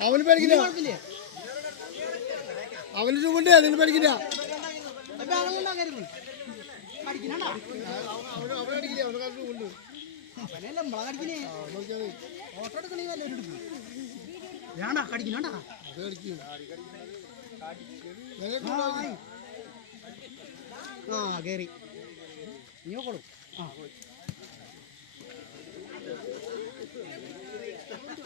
അവന് പേടിക്കില്ല. അവന് ചുമണ്ട് അതിന് പേടിക്കില്ല. വേണ്ട കടിക്കണണ്ട ആ കേറി നീ നോക്കോളൂ ആ.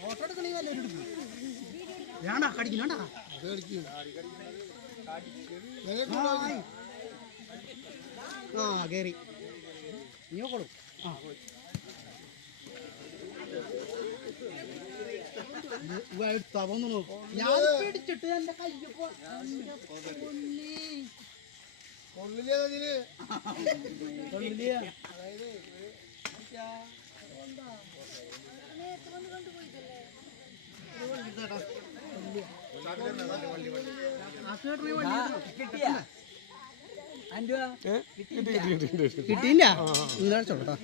ഫോട്ടോ എടുക്കണേ അവന് എടുക്കും. അതിന് അടിക്കും ആ കേറി നീ നോക്കോളൂ ആ. എടുത്താ ഞാൻ പിടിച്ചിട്ട് എന്റെ കിട്ടിയില്ല. ഇന്നലെ ചോട്ടാ